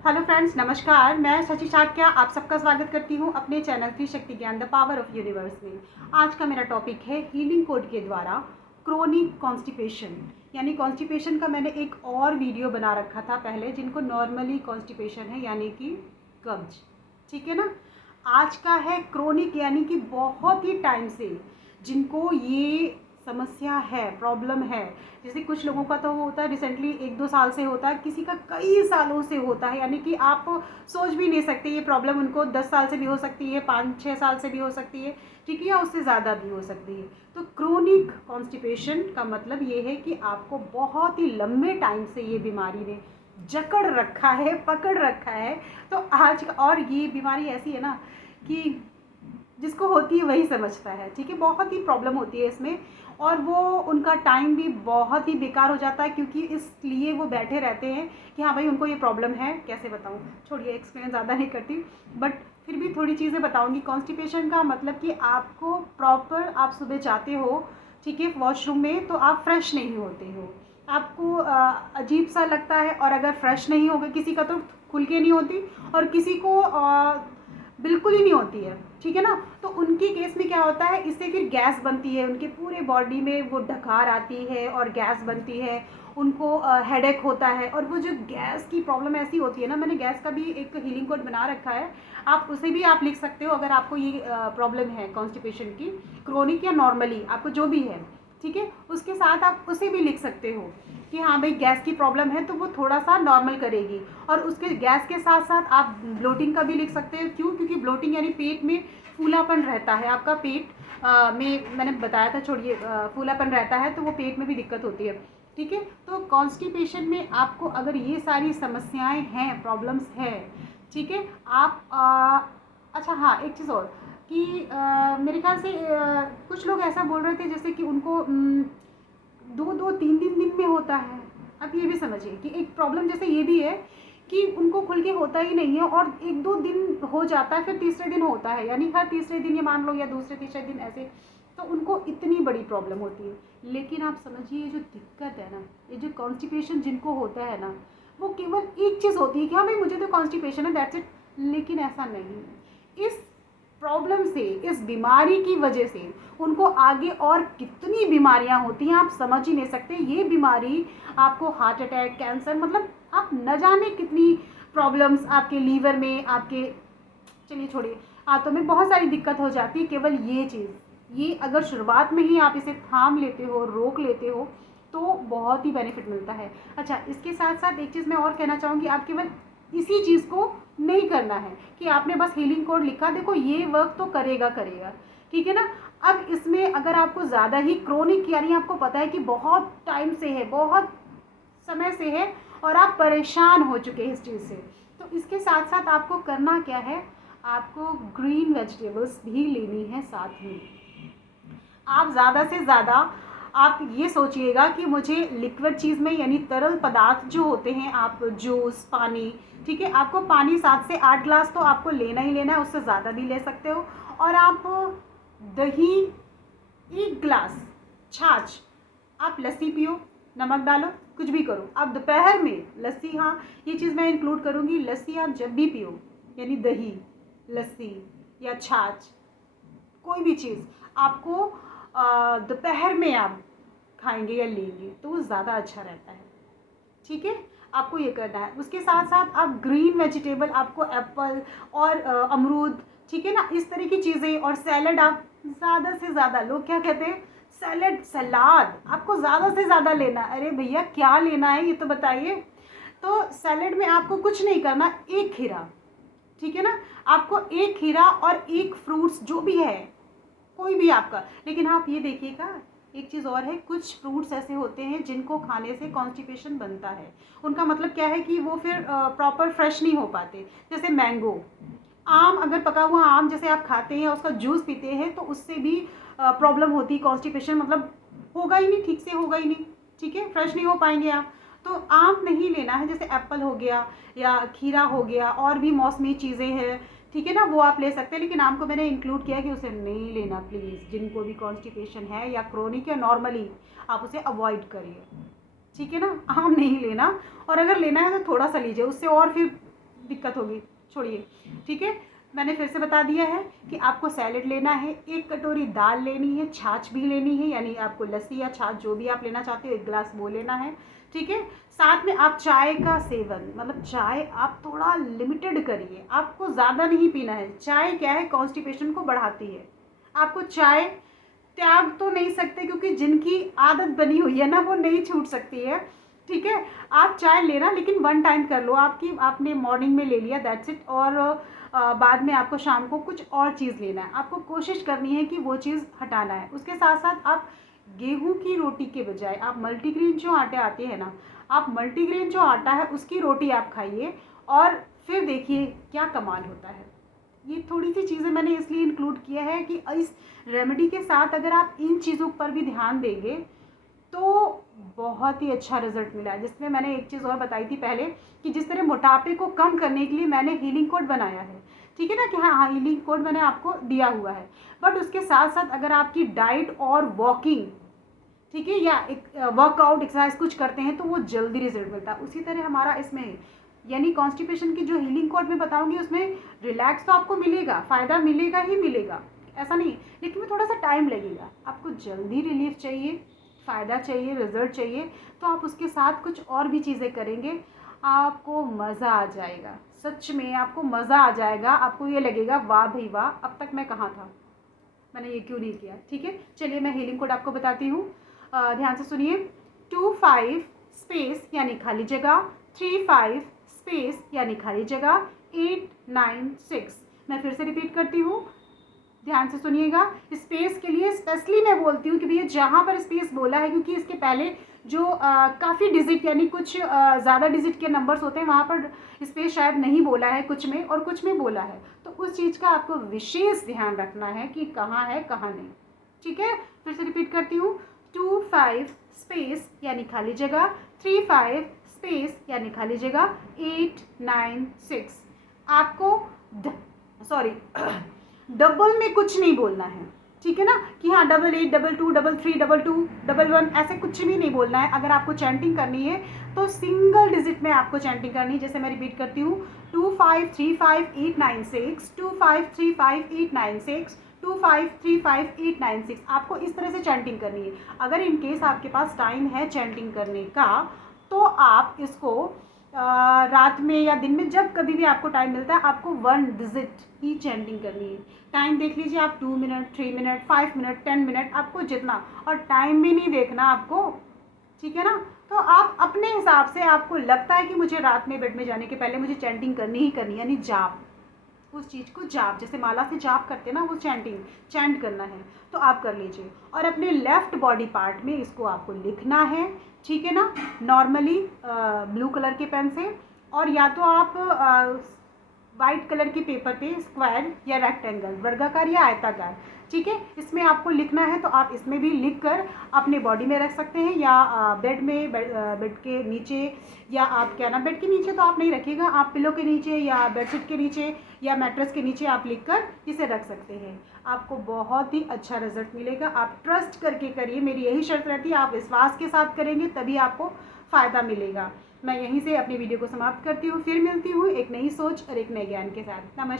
Hello friends, नमस्कार। मैं शशि शाक्या आप सबका स्वागत करती हूँ अपने चैनल थ्री शक्ति ज्ञान द पावर ऑफ यूनिवर्स में। आज का मेरा टॉपिक है हीलिंग कोड के द्वारा क्रोनिक कॉन्स्टिपेशन। यानी कॉन्स्टिपेशन का मैंने एक और वीडियो बना रखा था पहले, जिनको नॉर्मली कॉन्स्टिपेशन है यानी कि कब्ज, ठीक है ना। आज का है क्रोनिक, यानी कि बहुत ही टाइम से जिनको ये समस्या है, प्रॉब्लम है। जैसे कुछ लोगों का तो होता है रिसेंटली 1-2 साल से होता है, किसी का कई सालों से होता है। यानी कि आप सोच भी नहीं सकते ये प्रॉब्लम उनको 10 साल से भी हो सकती है, 5-6 साल से भी हो सकती है, ठीक है, या उससे ज़्यादा भी हो सकती है। तो क्रोनिक कॉन्स्टिपेशन का मतलब ये है कि आपको बहुत ही लंबे टाइम से ये बीमारी ने जकड़ रखा है, पकड़ रखा है। तो आज और ये बीमारी ऐसी है ना कि जिसको होती है वही समझता है, ठीक है। बहुत ही प्रॉब्लम होती है इसमें, और वो उनका टाइम भी बहुत ही बेकार हो जाता है, क्योंकि इसलिए वो बैठे रहते हैं कि हाँ भाई उनको ये प्रॉब्लम है। कैसे बताऊँ, छोड़िए, एक्सप्लेन ज़्यादा नहीं करती, बट फिर भी थोड़ी चीज़ें बताऊँगी। कॉन्स्टिपेशन का मतलब कि आपको प्रॉपर, आप सुबह जाते हो, ठीक है, वॉशरूम में, तो आप फ्रेश नहीं होते हो, आपको अजीब सा लगता है। और अगर फ्रेश नहीं होगा, किसी का तो खुल के नहीं होती और किसी को बिल्कुल ही नहीं होती है, ठीक है ना। तो उनके केस में क्या होता है, इससे फिर गैस बनती है, उनके पूरे बॉडी में वो डकार आती है और गैस बनती है, उनको हेडेक होता है। और वो जो गैस की प्रॉब्लम ऐसी होती है ना, मैंने गैस का भी एक हीलिंग कोड बना रखा है, आप उसे भी आप लिख सकते हो अगर आपको ये प्रॉब्लम है कॉन्स्टिपेशन की, क्रोनिक या नॉर्मली, आपको जो भी है, ठीक है। उसके साथ आप उसे भी लिख सकते हो कि हाँ भाई गैस की प्रॉब्लम है, तो वो थोड़ा सा नॉर्मल करेगी। और उसके गैस के साथ साथ आप ब्लोटिंग का भी लिख सकते हो। क्यों? क्योंकि ब्लोटिंग यानी पेट में फूलापन रहता है, आपका पेट में, मैंने बताया था, छोड़िए, फूलापन रहता है, तो वो पेट में भी दिक्कत होती है, ठीक है। तो कॉन्स्टिपेशन में आपको अगर ये सारी समस्याएं हैं, प्रॉब्लम्स है, ठीक है, आप अच्छा हाँ, एक चीज़ और कि मेरे ख्याल से कुछ लोग ऐसा बोल रहे थे जैसे कि उनको 2-2 3 दिन में होता है। अब ये भी समझिए कि एक प्रॉब्लम जैसे ये भी है कि उनको खुल के होता ही नहीं है, और 1-2 दिन हो जाता है, फिर तीसरे दिन होता है, यानी हर तीसरे दिन ये मान लो, या दूसरे तीसरे दिन ऐसे। तो उनको इतनी बड़ी प्रॉब्लम होती है। लेकिन आप समझिए, ये जो दिक्कत है ना, ये जो कॉन्स्टिपेशन जिनको होता है ना, वो केवल एक चीज़ होती है कि हाँ भाई मुझे तो कॉन्स्टिपेशन है, दैट्स इट। लेकिन ऐसा नहीं है। इस प्रॉब्लम से, इस बीमारी की वजह से उनको आगे और कितनी बीमारियां होती हैं, आप समझ ही नहीं सकते। ये बीमारी आपको हार्ट अटैक, कैंसर, मतलब आप न जाने कितनी प्रॉब्लम्स आपके लीवर में, आपके, चलिए छोड़िए, आंतों में बहुत सारी दिक्कत हो जाती है। केवल ये चीज़, ये अगर शुरुआत में ही आप इसे थाम लेते हो, रोक लेते हो, तो बहुत ही बेनिफिट मिलता है। अच्छा, इसके साथ साथ एक चीज़ मैं और कहना चाहूँगी, आप केवल इसी चीज़ को नहीं करना है कि आपने बस हीलिंग कोड लिखा, देखो ये वर्क तो करेगा करेगा, ठीक है ना। अब इसमें अगर आपको ज़्यादा ही क्रोनिक, यानी आपको पता है कि बहुत टाइम से है, बहुत समय से है, और आप परेशान हो चुके हैं इस चीज़ से, तो इसके साथ साथ आपको करना क्या है, आपको ग्रीन वेजिटेबल्स भी लेनी है साथ में। आप ज़्यादा से ज़्यादा आप ये सोचिएगा कि मुझे लिक्विड चीज़ में, यानी तरल पदार्थ जो होते हैं, आप जूस, पानी, ठीक है, आपको पानी 7 से 8 ग्लास तो आपको लेना ही लेना है, उससे ज़्यादा भी ले सकते हो। और आप दही 1 ग्लास, छाछ, आप लस्सी पियो, नमक डालो, कुछ भी करो। आप दोपहर में लस्सी, हाँ ये चीज़ मैं इंक्लूड करूँगी, लस्सी आप जब भी पियो, यानी दही, लस्सी या छाछ, कोई भी चीज़ आपको दोपहर में आप खाएंगे या लेंगे तो वो ज़्यादा अच्छा रहता है, ठीक है। आपको ये करना है। उसके साथ साथ आप ग्रीन वेजिटेबल, आपको एप्पल और अमरूद, ठीक है ना, इस तरह की चीज़ें, और सैलड आप ज़्यादा से ज़्यादा, लोग क्या कहते हैं, सैलड, सलाद आपको ज़्यादा से ज़्यादा लेना। अरे भैया क्या लेना है ये तो बताइए। तो सैलड में आपको कुछ नहीं करना, एक खीरा, ठीक है ना, आपको एक खीरा और एक फ्रूट्स जो भी है, कोई भी आपका। लेकिन आप ये देखिएगा, एक चीज़ और है, कुछ फ्रूट्स ऐसे होते हैं जिनको खाने से कॉन्स्टिपेशन बनता है। उनका मतलब क्या है कि वो फिर प्रॉपर फ्रेश नहीं हो पाते। जैसे मैंगो, आम, अगर पका हुआ आम जैसे आप खाते हैं, उसका जूस पीते हैं, तो उससे भी प्रॉब्लम होती है, कॉन्स्टिपेशन मतलब होगा ही नहीं, ठीक से होगा ही नहीं, ठीक है, फ्रेश नहीं हो पाएंगे आप। तो आम नहीं लेना है, जैसे एप्पल हो गया या खीरा हो गया, और भी मौसमी चीज़ें हैं, ठीक है ना, वो आप ले सकते हैं। लेकिन आम को मैंने इंक्लूड किया कि उसे नहीं लेना प्लीज़, जिनको भी कॉन्स्टिपेशन है या क्रोनिक या नॉर्मली, आप उसे अवॉइड करिए, ठीक है ना, आम नहीं लेना। और अगर लेना है तो थोड़ा सा लीजिए, उससे और फिर दिक्कत होगी, छोड़िए, ठीक है। मैंने फिर से बता दिया है कि आपको सैलेड लेना है, 1 कटोरी दाल लेनी है, छाछ भी लेनी है, यानी आपको लस्सी या छाछ जो भी आप लेना चाहते हो 1 गिलास वो लेना है, ठीक है। साथ में आप चाय का सेवन, मतलब चाय आप थोड़ा लिमिटेड करिए, आपको ज़्यादा नहीं पीना है। चाय क्या है, कॉन्स्टिपेशन को बढ़ाती है। आपको चाय त्याग तो नहीं सकते, क्योंकि जिनकी आदत बनी हुई है ना वो नहीं छूट सकती है, ठीक है। आप चाय लेना, लेकिन 1 टाइम कर लो, आपने मॉर्निंग में ले लिया, दैट्स इट। और बाद में आपको शाम को कुछ और चीज़ लेना है, आपको कोशिश करनी है कि वो चीज़ हटाना है। उसके साथ साथ आप गेहूं की रोटी के बजाय आप मल्टीग्रेन जो आटे आते हैं ना, आप मल्टीग्रेन जो आटा है उसकी रोटी आप खाइए, और फिर देखिए क्या कमाल होता है। ये थोड़ी सी चीज़ें मैंने इसलिए इंक्लूड किया है कि इस रेमेडी के साथ अगर आप इन चीज़ों पर भी ध्यान देंगे तो बहुत ही अच्छा रिजल्ट मिला है। जिसमें मैंने एक चीज़ और बताई थी पहले कि जिस तरह मोटापे को कम करने के लिए मैंने हीलिंग कोड बनाया है, ठीक है ना, कि हाँ हीलिंग कोड मैंने आपको दिया हुआ है, बट उसके साथ साथ अगर आपकी डाइट और वॉकिंग, ठीक है, या एक वर्कआउट एक्सरसाइज कुछ करते हैं तो वो जल्दी रिजल्ट मिलता है। उसी तरह हमारा इसमें है, यानी कॉन्स्टिपेशन की जो हीलिंग कोड में बताऊंगी उसमें रिलैक्स तो आपको मिलेगा, फ़ायदा मिलेगा ही मिलेगा, ऐसा नहीं, लेकिन में थोड़ा सा टाइम लगेगा। आपको जल्दी रिलीफ चाहिए, फ़ायदा चाहिए, रिजल्ट चाहिए, तो आप उसके साथ कुछ और भी चीज़ें करेंगे, आपको मज़ा आ जाएगा, सच में आपको मज़ा आ जाएगा। आपको ये लगेगा वाह भाई वाह, अब तक मैं कहाँ था, मैंने ये क्यों नहीं किया, ठीक है। चलिए मैं हीलिंग कोड आपको बताती हूँ, ध्यान से सुनिए। 25 स्पेस यानी खाली जगह, 35 स्पेस यानी खाली जगह, 896। मैं फिर से रिपीट करती हूँ, ध्यान से सुनिएगा। स्पेस के लिए स्पेशली मैं बोलती हूँ कि भैया जहाँ पर स्पेस बोला है, क्योंकि इसके पहले जो काफ़ी डिजिट यानी कुछ ज़्यादा डिजिट के नंबर्स होते हैं वहाँ पर स्पेस शायद नहीं बोला है कुछ में, और कुछ में बोला है, तो उस चीज़ का आपको विशेष ध्यान रखना है कि कहाँ है कहाँ नहीं, ठीक है। फिर से रिपीट करती हूँ, 25 स्पेस यानी खाली जगह, 35 स्पेस यानी खाली जगह, 896। आपको डबल में कुछ नहीं बोलना है, ठीक है ना, कि हाँ 88, 22, 33, 22, 11 ऐसे कुछ भी नहीं बोलना है। अगर आपको चैंटिंग करनी है तो सिंगल डिजिट में आपको चैंटिंग करनी है। जैसे मैं रिपीट करती हूँ, 2535896, 2535896, 2535896। आपको इस तरह से चैंटिंग करनी है। अगर इन केस आपके पास टाइम है चैंटिंग करने का तो आप इसको रात में या दिन में जब कभी भी आपको टाइम मिलता है आपको 1 डिजिट ही चैंटिंग करनी है। टाइम देख लीजिए आप, 2 मिनट, 3 मिनट, 5 मिनट, 10 मिनट, आपको जितना, और टाइम भी नहीं देखना आपको, ठीक है ना। तो आप अपने हिसाब से, आपको लगता है कि मुझे रात में बेड में जाने के पहले मुझे चैंटिंग करनी ही करनी, यानी जाप, उस चीज़ को जाप, जैसे माला से जाप करते हैं ना, वो चैंट करना है तो आप कर लीजिए। और अपने लेफ्ट बॉडी पार्ट में इसको आपको लिखना है, ठीक है ना, नॉर्मली ब्लू कलर के पेन से, और या तो आप वाइट कलर के पेपर पे स्क्वायर या रेक्टेंगल, वर्गाकार या आयताकार, ठीक है, इसमें आपको लिखना है। तो आप इसमें भी लिख कर अपने बॉडी में रख सकते हैं, या बेड में, बेड के नीचे, या आप क्या ना, बेड के नीचे तो आप नहीं रखिएगा, आप पिलो के नीचे या बेडशीट के नीचे या मैट्रेस के नीचे आप लिख कर इसे रख सकते हैं। आपको बहुत ही अच्छा रिजल्ट मिलेगा। आप ट्रस्ट करके करिए, मेरी यही शर्त रहती है, आप विश्वास के साथ करेंगे तभी आपको फ़ायदा मिलेगा। मैं यहीं से अपनी वीडियो को समाप्त करती हूँ, फिर मिलती हूँ एक नई सोच और एक नए ज्ञान के साथ। नमस्कार।